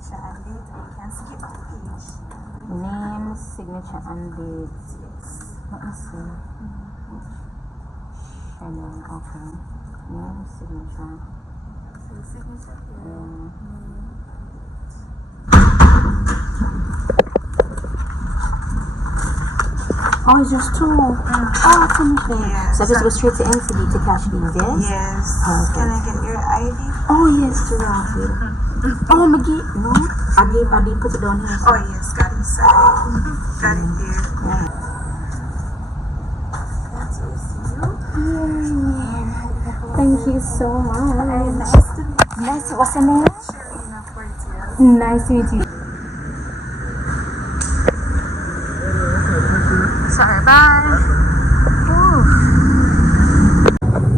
signature and date, or you can skip back page. Name, signature, and date. Let me see. Shannon, okay. Name, signature. So signature here. Oh, it's just two. Oh, finish it. Yes. So I just go straight to NCD to cash these, yes? Yes. Perfect. Can I get your ID? Oh, yes, Terrace. Oh, McGee. No, I did put it down here. Oh, yes, got it. Sorry. Got it there. Yeah. That is you. Thank you so much. Nice to meet you. Nice. What's your name? Sharina Portier. Nice to meet you. Sorry, bye.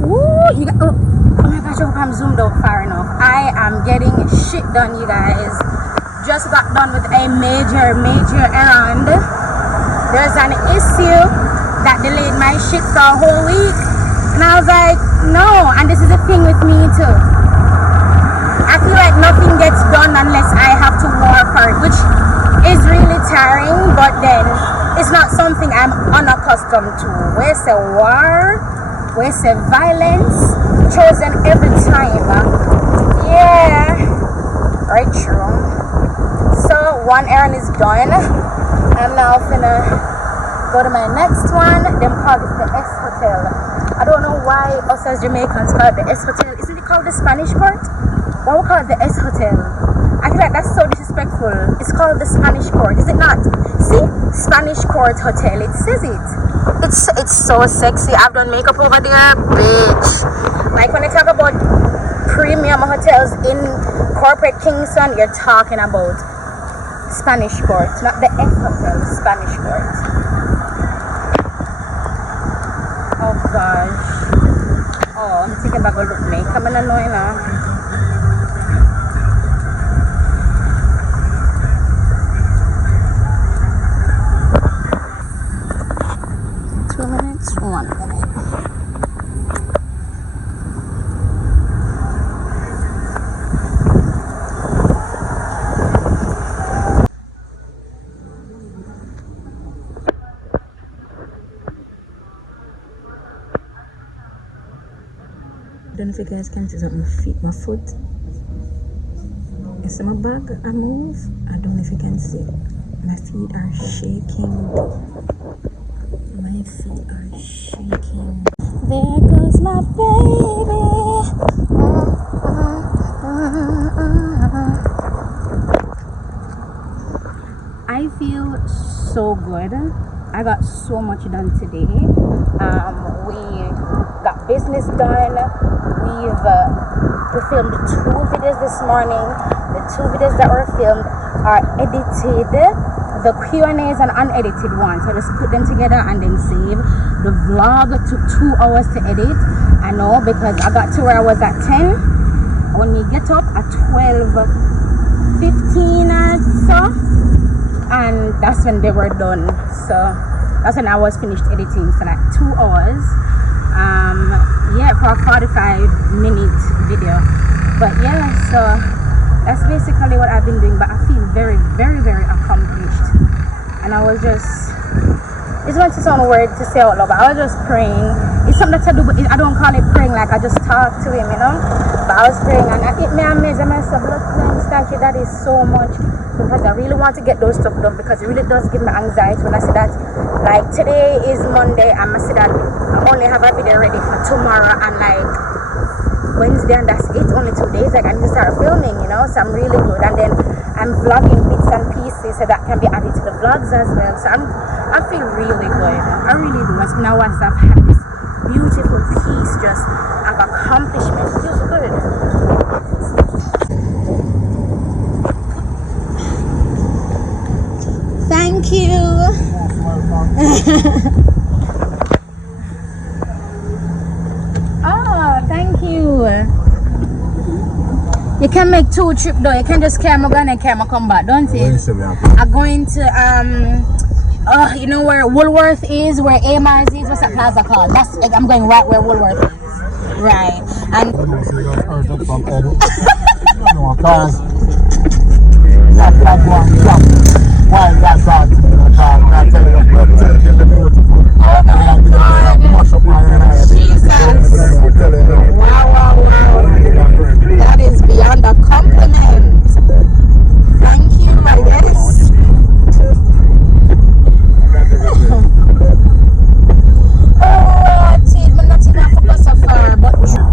Ooh, you got, oh my gosh, I hope I'm zoomed out far enough. I am getting shit done, you guys. Just got done with a major errand. There's an issue that delayed my shit for a whole week. And I was like, no, and this is a thing with me too. I feel like nothing gets done unless I have to war for it, which is really tiring, but then it's not something I'm unaccustomed to. Where's the war? Where's the violence? Chosen every time. Yeah. Right, true. So one errand is done. I'm now finna go to my next one. Them call it the S Hotel. I don't know why us as Jamaicans call it the S Hotel. Isn't it called the Spanish Court? Why we call it the S Hotel? I feel like that's so disrespectful. It's called the Spanish Court, is it not? See? Spanish Court Hotel, it says it. It's so sexy. I've done makeup over there, bitch. Like when I talk about premium hotels in corporate Kingston, you're talking about Spanish Court, not the S Hotel, Spanish Court. Oh gosh. Oh, I'm thinking about look me. Come on, annoying now. I don't know if you guys can see my foot. You see my bag? I move. I don't know if you can see. My feet are shaking. My feet are shaking. There goes my baby. I feel so good. I got so much done today. We got business done. We filmed 2 videos this morning. The 2 videos that were filmed are edited. The Q&As and unedited ones. So I just put them together and then save. The vlog took 2 hours to edit. I know, because I got to where I was at 10. When we get up at 12:15 or so, and that's when they were done. So that's when I was finished editing. So like 2 hours. Yeah, for a 45-minute video. But yeah, so that's basically what I've been doing. But I feel very accomplished. And I was just, it's not to sound weird to say out loud, but I was just praying. It's something that I do, but I don't call it praying, like I just talk to him, you know. But I was praying, and it made me amazed myself. Look, thank you, that is so much, because I really want to get those stuff done, because it really does give me anxiety when I see that. Like today is Monday, and I see that I only have a video ready for tomorrow and like Wednesday, and that's it. Only 2 days. Like I need to start filming, you know. So I'm really good, and then I'm vlogging bits and pieces, so that can be added to the vlogs as well. So I feel really good. I really do. It's been a while since I've had this beautiful piece just of accomplishment. It feels good. Thank you. Oh, thank you. You can make 2 trips though. You can just carry my gun and carry my come back, don't you? I'm going to you know where Woolworth is, where Amars is. What's that plaza called? That's I'm going right where Woolworth is. Right. And That flag one jump. While that's out, I tell you, breathtaking, the beautiful. Mash up my head. Wow. That is beyond a compliment. Thank you, my yes. Oh, I'm not even focused so far, but before?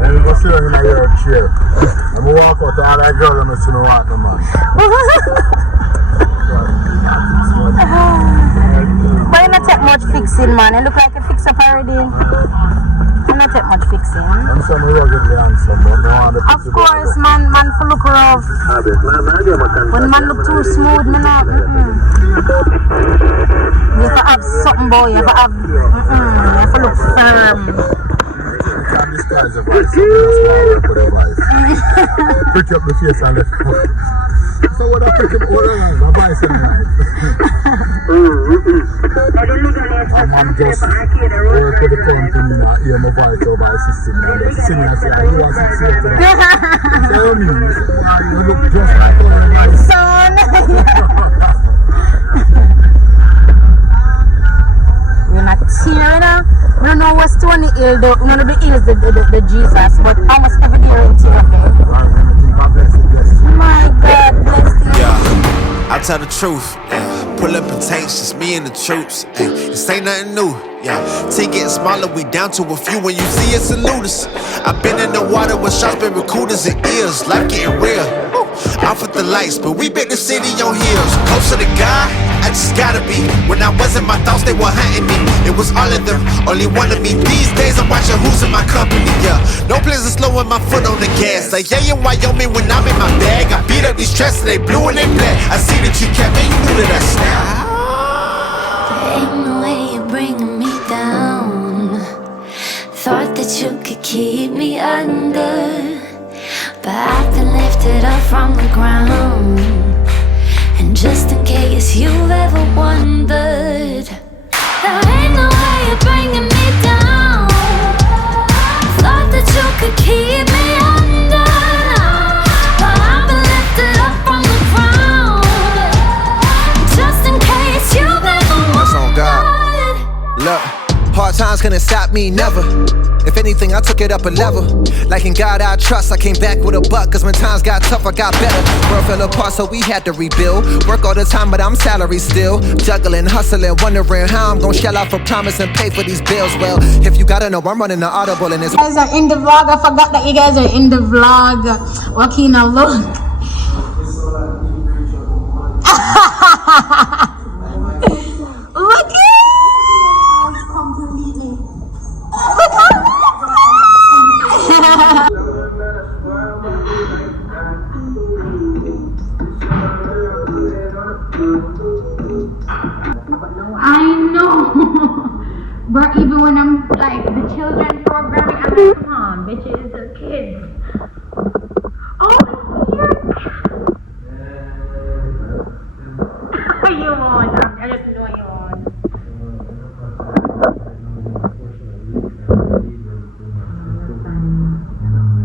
And you go sit down in your chair. And we walk out to all that girl and I see no what no man. But it not take much fixing, man. It look like a fix up already. It not take much fixing. I'm some ruggedly handsome, but no one Of course, man for look rough. When man look too smooth, man not. You have to have something, boy. You have to have. You have to look firm. You can't disguise a vice, so you just want to put a vice. Pick up the face and left go. So what I pick up all along, my vice and right. A man just work with the company and hear my voice over the system and just sing and say, you want to see it today. Tell me, you look just like all of my Son! We're not tearing up. We don't know what's on the hill, though. None of the hills, the Jesus, but almost every day in tear, okay? My God, bless you. Yeah, I tell the truth. Pull up and take, just me and the troops. This ain't nothing new. Yeah, team getting smaller, we down to a few. When you see us, salute us. I've been in the water with shots, been recruiters and ears. Life getting real. Off with the lights, but we built the city on hills. Closer to God, I just gotta be. When I wasn't, my thoughts, they were hunting me. It was all of them, only one of me. These days I'm watching who's in my company, yeah. No plans of slowing my foot on the gas. Like, yeah, in Wyoming when I'm in my bag. I beat up these tracks, they blue and they black. I see that you kept me, you knew that I snapped. Ain't no way you're bringing me down. Thought that you could keep me under, but I've been lifted up from the ground. And just in case you've ever wondered, there ain't no way you're bringing me down. Thought that you could keep me under, but I've been lifted up from the ground. Just in case you've ever wondered. Look, hard times couldn't stop me, never. If anything, I took it up a level. Like in God I trust, I came back with a buck. Cause when times got tough, I got better. World fell apart, so we had to rebuild. Work all the time, but I'm salary still. Juggling, hustling, wondering how I'm gonna shell out for promise and pay for these bills. Well, if you gotta know, I'm running the audible and it's... You guys are in the vlog. I forgot that you guys are in the vlog. Joaquina, look. Look at I know. But even when I'm like the children programming, I'm like, come on, bitches, the kids. Oh, yeah. You won. I just know you won.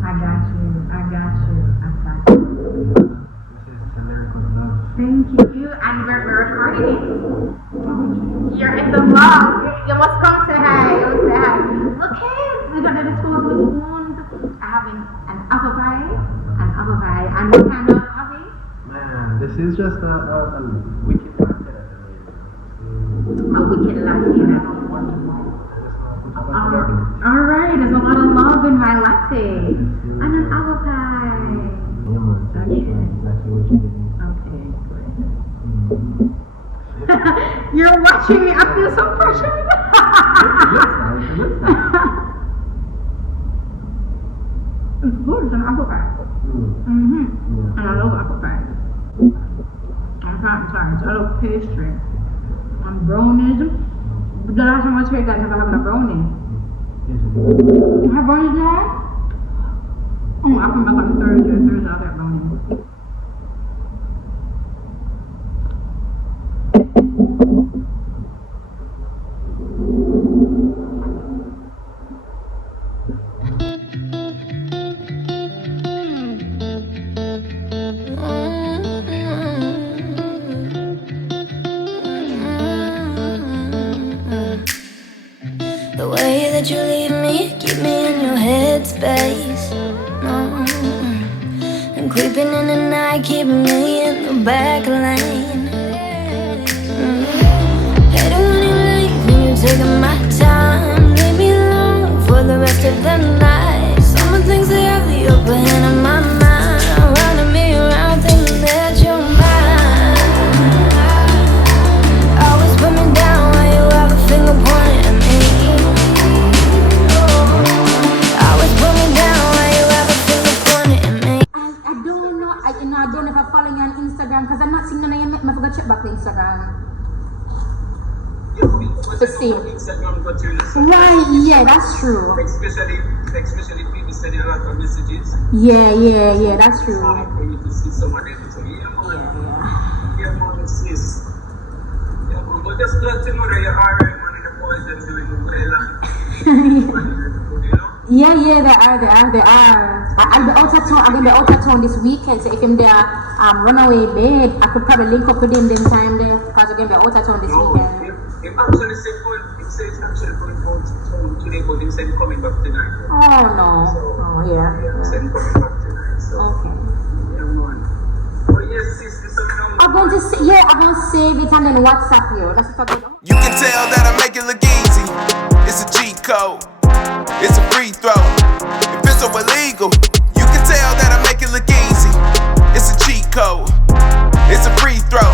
I got you. Thank you. And we're recording it. You're in the vlog. You must come say hi. Okay. We got the disposable spoons. I have an apple pie. And what kind of coffee? Man, this is just a wicked latte. A wicked latte. Alright, there's a lot of love in my latte. And an apple pie. Okay. You're watching me. I feel so pressure. It's good. It's an apple pie. And I love apple pie. I'm sorry. It's a little pastry. And brownies. The last time I was here, guys, never having a brownie. You have brownies now? Oh, I'll come back on Thursday. I'll get brownies. The way that you leave me, keep me in your headspace. And creeping in the night, keeping me in the back lane. Hate it when you leave, when you're taking my time. Leave me alone for the rest of the night. Some things they have the upper hand on my mind. Running me around thinking that you're mine. Always put me down when you have a finger pointing at me. Always put me down when you have a finger pointing at me. I don't know. I don't know if I'm following you on Instagram because I'm not seeing none of you. I forgot to check back to Instagram. To see. Right, yeah, that's true. Especially people sending a lot of messages. Yeah, that's true. For you to see some of them. So yeah, man, sis. Yeah, man, but just glad to know that you're alright, man, and the boys are doing well. Yeah, they are. I'll be out of town. I'm gonna be out of town this weekend. So if I'm there, runaway bed, I could probably link up with him this time there because we're gonna be out of town this weekend. He actually said he says he's actually going out today, but he said coming back tonight. Oh no. Yeah. He said coming back tonight. So Okay. yeah, man. But yes, sis, this is something I'm going to save it and then WhatsApp you. That's what I'm going to do. You can tell that I make it look easy. It's a cheat code. It's a free throw. If it's so illegal, you can tell that I make it look easy. It's a cheat code. It's a free throw.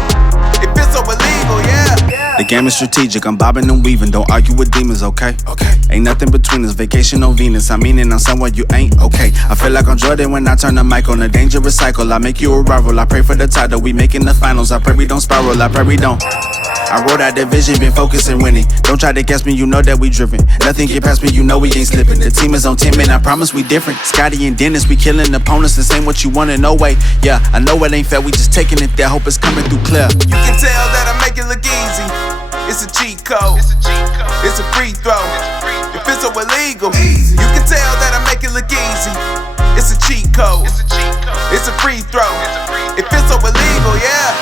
If it's so illegal, yeah. The game is strategic, I'm bobbing and weaving. Don't argue with demons, okay? Okay. Ain't nothing between us, vacation on Venus. I mean it, I'm somewhere you ain't okay. I feel like I'm Jordan when I turn the mic on a dangerous cycle. I make you a rival, I pray for the title. We making the finals, I pray we don't spiral, I pray we don't. I wrote out the vision, been focusing winning. Don't try to guess me, you know that we driven. Nothing get past me, you know we ain't slipping. The team is on 10 men, I promise we different. Scotty and Dennis, we killing opponents. This ain't what you want, no way. Yeah, I know it ain't fair, we just taking it there. Hope it's coming through clear. You can tell that I make it look easy. It's a cheat code. It's a free throw. If it's so illegal, you can tell that I make it look easy. It's a cheat code. It's a free throw. If it's so illegal, yeah.